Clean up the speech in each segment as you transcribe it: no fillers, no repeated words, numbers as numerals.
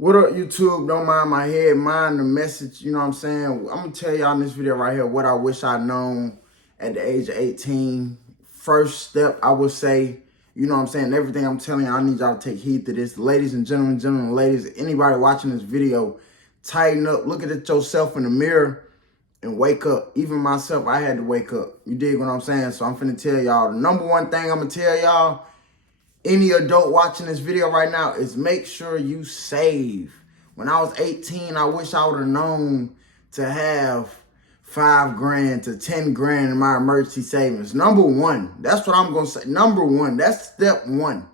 What up, YouTube? Don't mind my head, mind the message. You know what I'm saying? I'm going to tell y'all in this video right here what I wish I'd known at the age of 18. First step, I would say, you know what I'm saying? Everything I'm telling y'all, I need y'all to take heed to this. Ladies and gentlemen, ladies, anybody watching this video, tighten up, look at yourself in the mirror and wake up. Even myself, I had to wake up. You dig what I'm saying? So I'm finna tell y'all, the number one thing I'm going to tell y'all, any adult watching this video right now, is make sure you save. When I was 18, I wish I would have known to have 5 grand to 10 grand in my emergency savings. Number one, that's what I'm going to say. Number one, that's step one.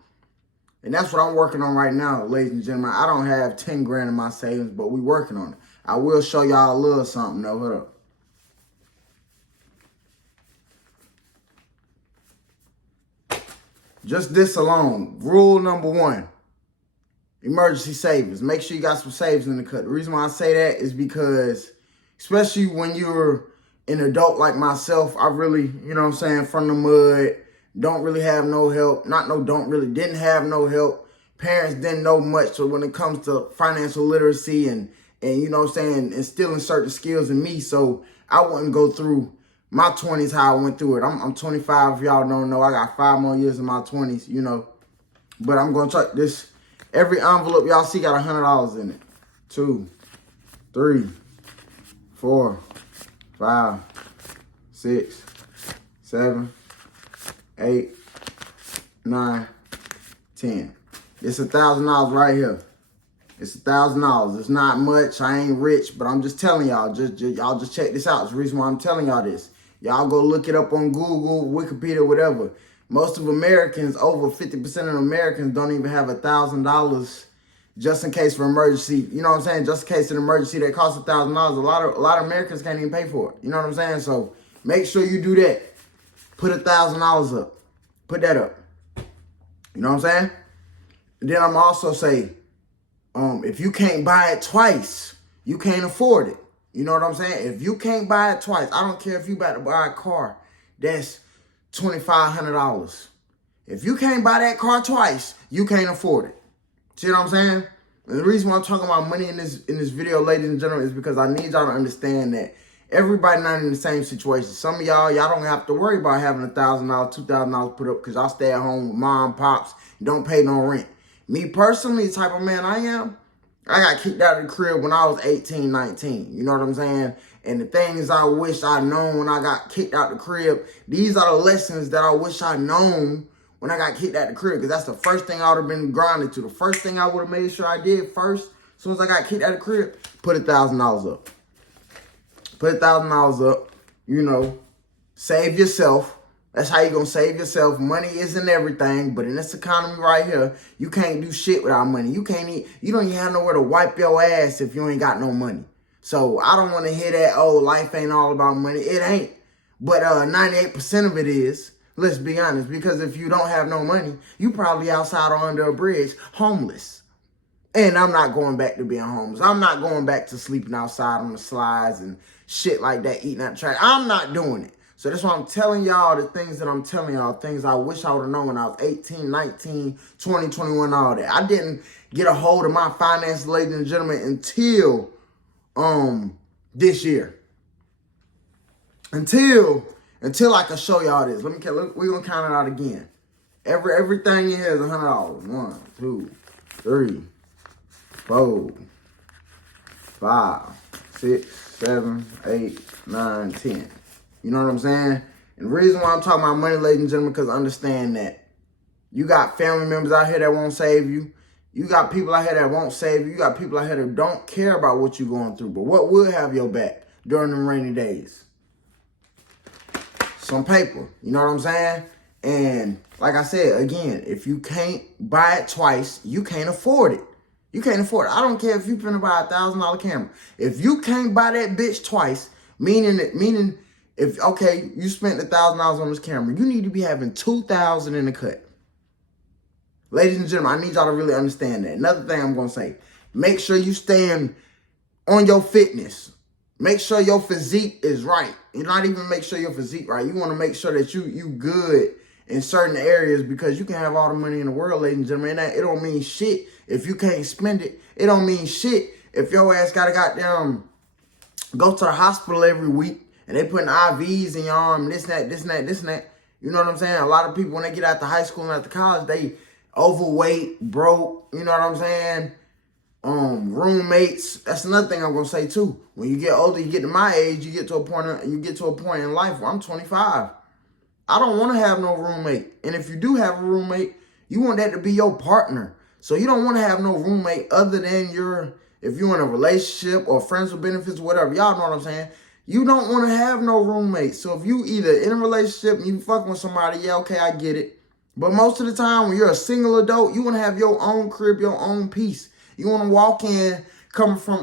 And that's what I'm working on right now, ladies and gentlemen. I don't have 10 grand in my savings, but we working on it. I will show y'all a little something though. Hold up. Just this alone, rule number one, emergency savings. Make sure you got some savings in the cut. The reason why I say that is because, especially when you're an adult like myself, I really, you know what I'm saying, from the mud, don't really have no help. Didn't have no help. Parents didn't know much. So when it comes to financial literacy and you know what I'm saying, instilling certain skills in me, so I wouldn't go through my 20s how I went through it. I'm 25, if y'all don't know. I got 5 more years in my 20s, you know. But I'm going to try this. Every envelope y'all see got $100 in it. 2, 3, 4, 5, 6, 7, 8, 9, 10. It's $1,000 right here. It's $1,000. It's not much. I ain't rich, but I'm just telling y'all. Y'all just check this out. It's the reason why I'm telling y'all this. Y'all go look it up on Google, Wikipedia, whatever. Most of Americans, over 50% of Americans, don't even have $1,000 just in case for emergency. You know what I'm saying? Just in case of an emergency that costs $1,000. A lot of Americans can't even pay for it. You know what I'm saying? So make sure you do that. Put $1,000 up. Put that up. You know what I'm saying? And then I'm also say, if you can't buy it twice, you can't afford it. You know what I'm saying? If you can't buy it twice, I don't care if you about to buy a car that's $2,500. If you can't buy that car twice, you can't afford it. See what I'm saying? And the reason why I'm talking about money in this video, ladies and gentlemen, is because I need y'all to understand that everybody not in the same situation. Some of y'all don't have to worry about having $1,000, $2,000 put up because y'all stay at home with mom, pops, don't pay no rent. Me personally, the type of man I am, I got kicked out of the crib when I was 18, 19. You know what I'm saying? And the things I wish I'd known when I got kicked out the crib, these are the lessons that I wish I'd known when I got kicked out the crib. Because that's the first thing I would have been grinding to. The first thing I would have made sure I did first, as soon as I got kicked out of the crib, put $1,000 up. Put $1,000 up. You know, save yourself. That's how you going to save yourself. Money isn't everything, but in this economy right here, you can't do shit without money. You don't even have nowhere to wipe your ass if you ain't got no money. So I don't want to hear that, oh, life ain't all about money. It ain't. But 98% of it is. Let's be honest, because if you don't have no money, you probably outside or under a bridge, homeless. And I'm not going back to being homeless. I'm not going back to sleeping outside on the slides and shit like that, eating out the trash. I'm not doing it. So that's why I'm telling y'all the things that I'm telling y'all, things I wish I would have known when I was 18, 19, 20, 21, all that. I didn't get a hold of my finances, ladies and gentlemen, until this year. Until I can show y'all this. We're gonna count it out again. Everything in here is $100. 1, 2, 3, 4, 5, 6, 7, 8, 9, 10. You know what I'm saying? And the reason why I'm talking about money, ladies and gentlemen, because understand that you got family members out here that won't save you. You got people out here that won't save you. You got people out here that don't care about what you're going through. But what will have your back during the rainy days? Some paper. You know what I'm saying? And like I said, again, if you can't buy it twice, you can't afford it. You can't afford it. I don't care if you're finna buy $1,000 camera. If you can't buy that bitch twice, meaning if, okay, you spent $1,000 on this camera, you need to be having $2,000 in the cut. Ladies and gentlemen, I need y'all to really understand that. Another thing I'm going to say, make sure you stand on your fitness. Make sure your physique is right. You not even make sure your physique right. You want to make sure that you good in certain areas, because you can have all the money in the world, ladies and gentlemen. It don't mean shit if you can't spend it. It don't mean shit if your ass gotta goddamn go to the hospital every week and they putting IVs in your arm, this and that, this and that, this and that. You know what I'm saying? A lot of people, when they get out to high school and out to college, they overweight, broke, you know what I'm saying? Roommates. That's another thing I'm gonna say too. When you get older, you get to my age, you get to a point in life where I'm 25. I don't want to have no roommate. And if you do have a roommate, you want that to be your partner. So you don't want to have no roommate other than if you're in a relationship or friends with benefits or whatever. Y'all know what I'm saying? You don't want to have no roommate. So if you either in a relationship and you fucking with somebody, yeah, okay, I get it. But most of the time when you're a single adult, you want to have your own crib, your own peace. You want to walk in, coming from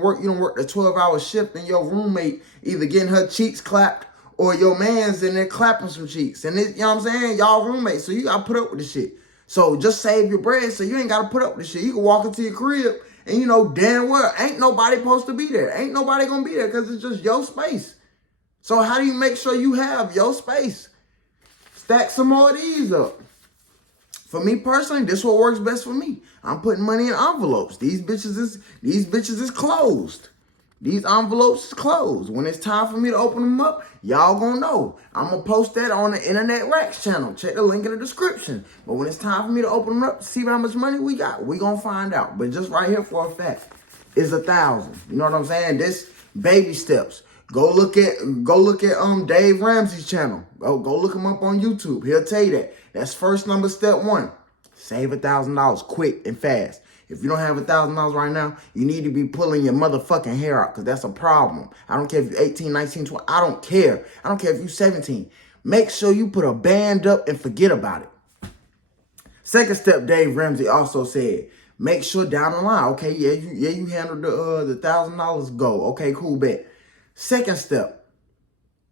work, you don't work the 12-hour shift, and your roommate either getting her cheeks clapped or your man's in there clapping some cheeks. And you know what I'm saying? Y'all roommates, so you got to put up with the shit. So just save your bread so you ain't got to put up with the shit. You can walk into your crib and you know damn well ain't nobody supposed to be there. Ain't nobody going to be there because it's just your space. So how do you make sure you have your space? Stack some more of these up. For me personally, this is what works best for me. I'm putting money in envelopes. These bitches is closed. These envelopes is closed. When it's time for me to open them up, y'all gonna know. I'm gonna post that on the Internet Racks channel. Check the link in the description. But when it's time for me to open them up, see how much money we got, we gonna find out. But just right here for a fact, is 1,000. You know what I'm saying? This baby steps. Go look at Dave Ramsey's channel. Go look him up on YouTube. He'll tell you that. That's first number, step one. Save $1,000 quick and fast. If you don't have $1,000 right now, you need to be pulling your motherfucking hair out, because that's a problem. I don't care if you're 18, 19, 20. I don't care. I don't care if you're 17. Make sure you put a band up and forget about it. Second step, Dave Ramsey also said, make sure down the line, okay, you handled the $1,000, go. Okay, cool, bet. Second step,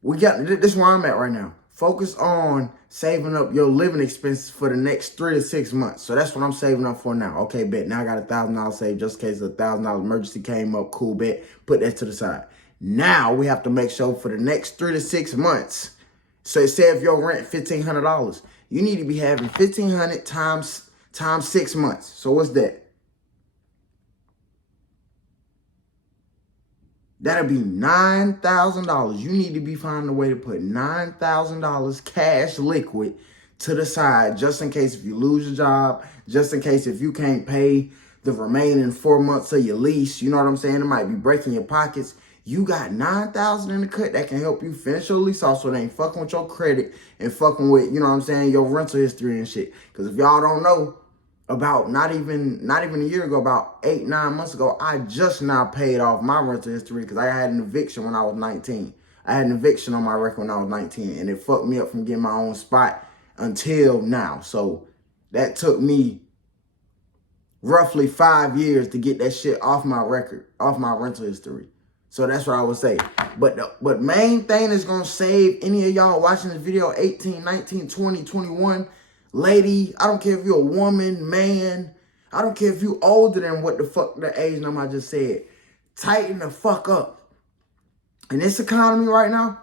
this is where I'm at right now. Focus on saving up your living expenses for the next 3 to 6 months. So that's what I'm saving up for now. Okay, bet. Now I got $1,000 saved just in case a $1,000 emergency came up. Cool, bet. Put that to the side. Now we have to make sure for the next 3 to 6 months. So say if your rent $1,500, you need to be having $1,500 times 6 months. So what's that? That'll be $9,000. You need to be finding a way to put $9,000 cash liquid to the side, just in case if you lose your job, just in case if you can't pay the remaining 4 months of your lease. You know what I'm saying? It might be breaking your pockets. You got $9,000 in the cut that can help you finish your lease off, so it ain't fucking with your credit and fucking with, you know what I'm saying, your rental history and shit. Because if y'all don't know, about not even a year ago, about 8-9 months ago, I just now paid off my rental history because I had an eviction when I was 19. I had an eviction on my record when I was 19, and it fucked me up from getting my own spot until now. So that took me roughly 5 years to get that shit off my record, off my rental history. So that's what I would say. But main thing that's going to save any of y'all watching this video, 18, 19, 20, 21, lady, I don't care if you're a woman, man, I don't care if you older than what the fuck the age number I just said. Tighten the fuck up. In this economy right now,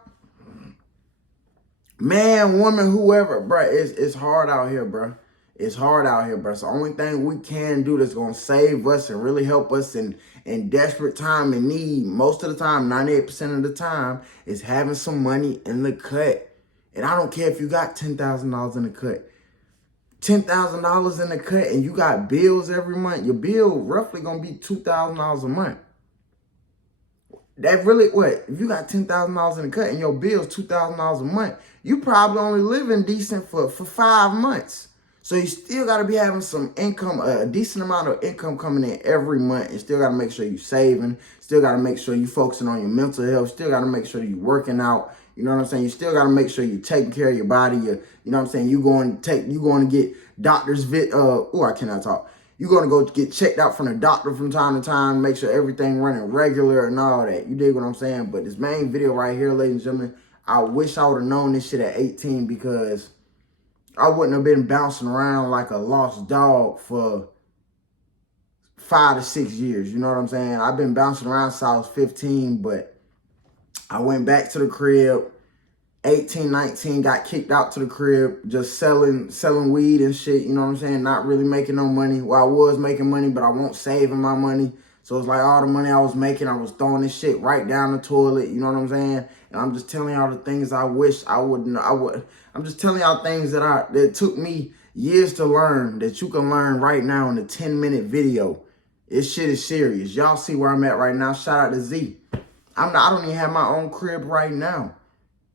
man, woman, whoever, bruh, it's hard out here, bruh. It's hard out here, bruh. So the only thing we can do that's going to save us and really help us in desperate time and need, most of the time, 98% of the time, is having some money in the cut. And I don't care if you got $10,000 in the cut. $10,000 in the cut and you got bills every month. Your bill roughly going to be $2,000 a month. That really, what? If you got $10,000 in the cut and your bill's $2,000 a month, you probably only living decent for 5 months. So you still got to be having some income, a decent amount of income coming in every month. You still got to make sure you're saving. Still got to make sure you're focusing on your mental health. Still got to make sure you're working out. You know what I'm saying? You still got to make sure you're taking care of your body. You know what I'm saying? You going to get doctor's I cannot talk. You're going to go get checked out from the doctor from time to time, make sure everything running regular and all that. You dig what I'm saying? But this main video right here, ladies and gentlemen, I wish I would have known this shit at 18, because I wouldn't have been bouncing around like a lost dog for 5 to 6 years. You know what I'm saying? I've been bouncing around since I was 15, but I went back to the crib, 18, 19, got kicked out to the crib, just selling weed and shit, you know what I'm saying? Not really making no money. Well, I was making money, but I won't saving my money. So it's like all the money I was making, I was throwing this shit right down the toilet, you know what I'm saying? And I'm just telling y'all the things I wish I wouldn't, I'm just telling y'all things that took me years to learn, that you can learn right now in a 10-minute video. This shit is serious. Y'all see where I'm at right now. Shout out to Z. I don't even have my own crib right now.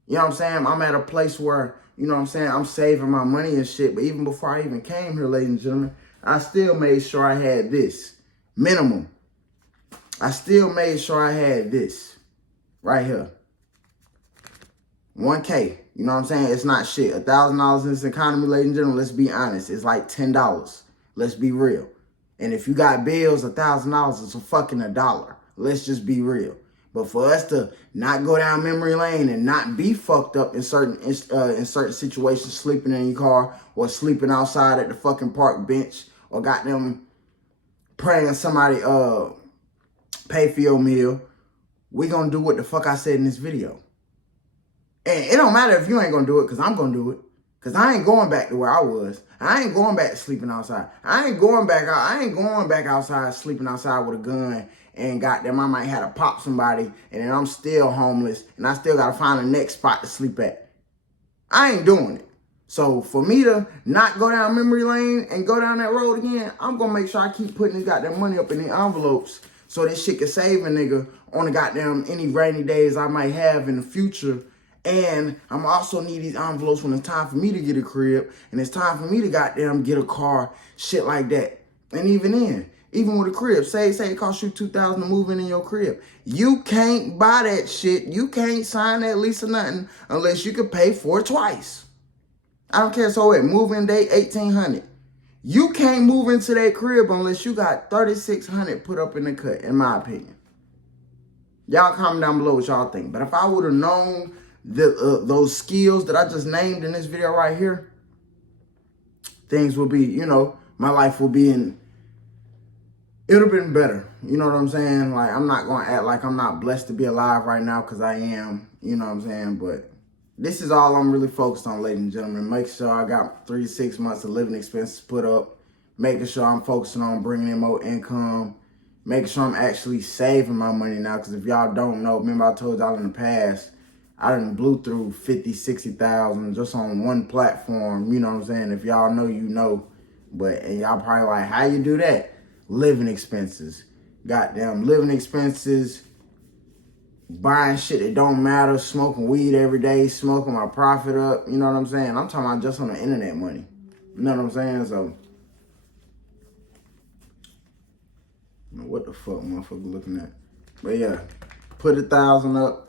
You know what I'm saying? I'm at a place where, you know what I'm saying, I'm saving my money and shit. But even before I even came here, ladies and gentlemen, I still made sure I had this. Minimum. I still made sure I had this. Right here. 1K. You know what I'm saying? It's not shit. $1,000 in this economy, ladies and gentlemen, let's be honest. It's like $10. Let's be real. And if you got bills, $1,000 is a fucking $1. Let's just be real. But for us to not go down memory lane and not be fucked up in certain situations, sleeping in your car or sleeping outside at the fucking park bench or got them praying somebody pay for your meal, we gonna do what the fuck I said in this video. And it don't matter if you ain't gonna do it, because I'm gonna do it. Because I ain't going back to where I was. I ain't going back to sleeping outside. I ain't going back outside sleeping outside with a gun and goddamn I might have to pop somebody and then I'm still homeless and I still gotta find the next spot to sleep at. I ain't doing it. So for me to not go down memory lane and go down that road again, I'm gonna make sure I keep putting this goddamn money up in the envelopes so this shit can save a nigga on the goddamn any rainy days I might have in the future. And I'm also need these envelopes when it's time for me to get a crib and it's time for me to goddamn get a car, shit like that. And even with a crib, say it costs you $2,000 to move in your crib. You can't buy that shit. You can't sign that lease or nothing unless you can pay for it twice. I don't care. So what? Move-in date $1,800. You can't move into that crib unless you got $3,600 put up in the cut, in my opinion. Y'all comment down below what y'all think. But if I would have known those skills that I just named in this video right here, things will be, you know, my life will be in, it would have been better. You know what I'm saying? Like, I'm not going to act like I'm not blessed to be alive right now, because I am, you know what I'm saying? But this is all I'm really focused on, ladies and gentlemen. Make sure I got 3 to 6 months of living expenses put up, making sure I'm focusing on bringing in more income, making sure I'm actually saving my money now, because if y'all don't know, remember I told y'all in the past, I done blew through 50, 60,000 just on one platform. You know what I'm saying? If y'all know, you know. And y'all probably like, how you do that? Living expenses. Goddamn living expenses. Buying shit that don't matter. Smoking weed every day. Smoking my profit up. You know what I'm saying? I'm talking about just on the internet money. You know what I'm saying? So, what the fuck motherfucker looking at? But yeah, put 1,000 up.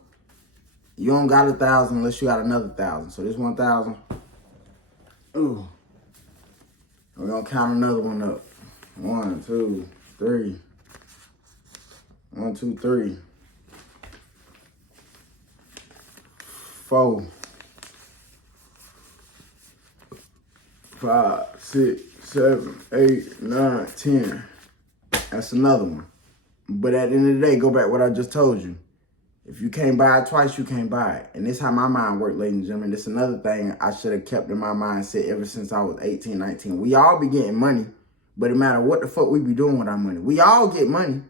You don't got 1,000 unless you got another 1,000. So this 1,000. Ooh. We're gonna count another one up. 1, 2, 3. 1, 2, 3. 4. 5, 6, 7, 8, 9, 10. That's another one. But at the end of the day, go back to what I just told you. If you can't buy it twice, you can't buy it. And this is how my mind works, ladies and gentlemen. This is another thing I should have kept in my mindset ever since I was 18, 19. We all be getting money, but it matter what the fuck we be doing with our money. We all get money.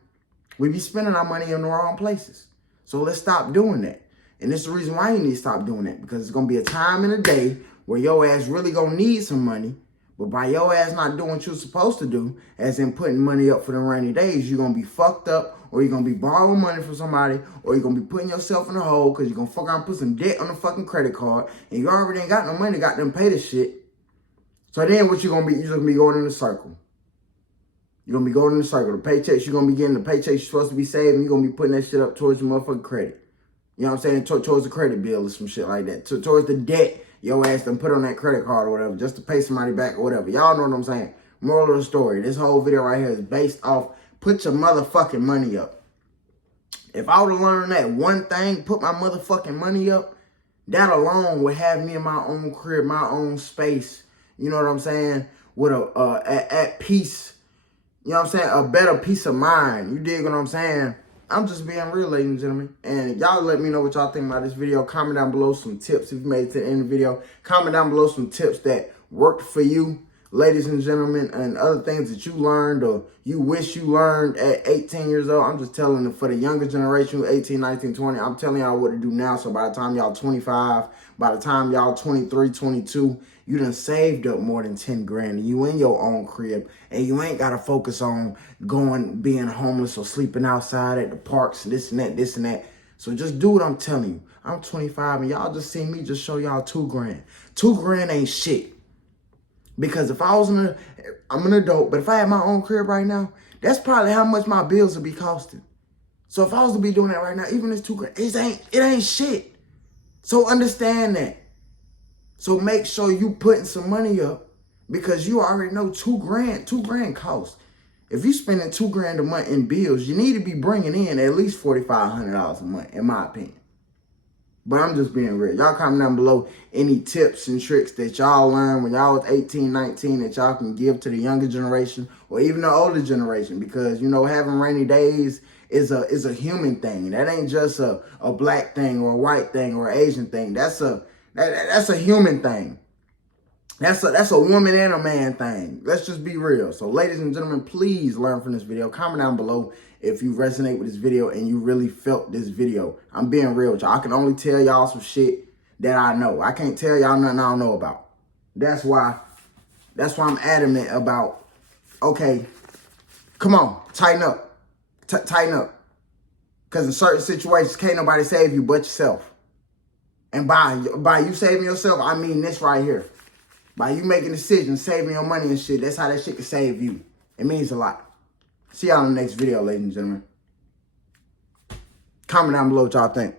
We be spending our money in the wrong places. So let's stop doing that. And this is the reason why you need to stop doing that. Because it's going to be a time in the day where your ass really going to need some money. But by your ass not doing what you're supposed to do, as in putting money up for the rainy days, you're going to be fucked up, or you're going to be borrowing money from somebody, or you're going to be putting yourself in a hole because you're going to fuck around and put some debt on the fucking credit card, and you already ain't got no money to got them pay this shit. So then what you're going to be, you're just going to be going in a circle. You're going to be going in a circle. The paychecks you're going to be getting, the paychecks you're supposed to be saving, you're going to be putting that shit up towards your motherfucking credit. You know what I'm saying? Towards the credit bill or some shit like that. Towards the debt your ass done put on that credit card or whatever, just to pay somebody back or whatever. Y'all know what I'm saying. Moral of the story, this whole video right here is based off, put your motherfucking money up. If I would have learned that one thing, put my motherfucking money up, that alone would have me in my own crib, my own space. You know what I'm saying? With at peace. You know what I'm saying? A better peace of mind. You dig what I'm saying? I'm just being real, ladies and gentlemen. And y'all let me know what y'all think about this video. Comment down below some tips if you made it to the end of the video. Comment down below some tips that worked for you, ladies and gentlemen, and other things that you learned or you wish you learned at 18 years old. I'm just telling you, for the younger generation, 18, 19, 20, I'm telling y'all what to do now. So by the time y'all 25, by the time y'all 23, 22, you done saved up more than 10 grand. And you in your own crib. And you ain't got to focus on being homeless or sleeping outside at the parks, this and that, this and that. So just do what I'm telling you. I'm 25 and y'all just see me just show y'all 2 grand. 2 grand ain't shit. Because if I was I'm an adult, but if I had my own crib right now, that's probably how much my bills would be costing. So if I was to be doing that right now, even this 2 grand, it ain't shit. So understand that. So make sure you putting some money up because you already know 2 grand costs. If you spending 2 grand a month in bills, you need to be bringing in at least $4,500 a month, in my opinion. But I'm just being real. Y'all comment down below any tips and tricks that y'all learned when y'all was 18, 19 that y'all can give to the younger generation or even the older generation. Because, you know, having rainy days is a human thing. That ain't just a black thing or a white thing or an Asian thing. That's a human thing. That's a woman and a man thing. Let's just be real. So, ladies and gentlemen, please learn from this video. Comment down below if you resonate with this video and you really felt this video. I'm being real with y'all. I can only tell y'all some shit that I know. I can't tell y'all nothing I don't know about. That's why I'm adamant about, okay, come on, tighten up. Tighten up. Because in certain situations, can't nobody save you but yourself. And by you saving yourself, I mean this right here. By you making decisions, saving your money and shit, that's how that shit can save you. It means a lot. See y'all in the next video, ladies and gentlemen. Comment down below what y'all think.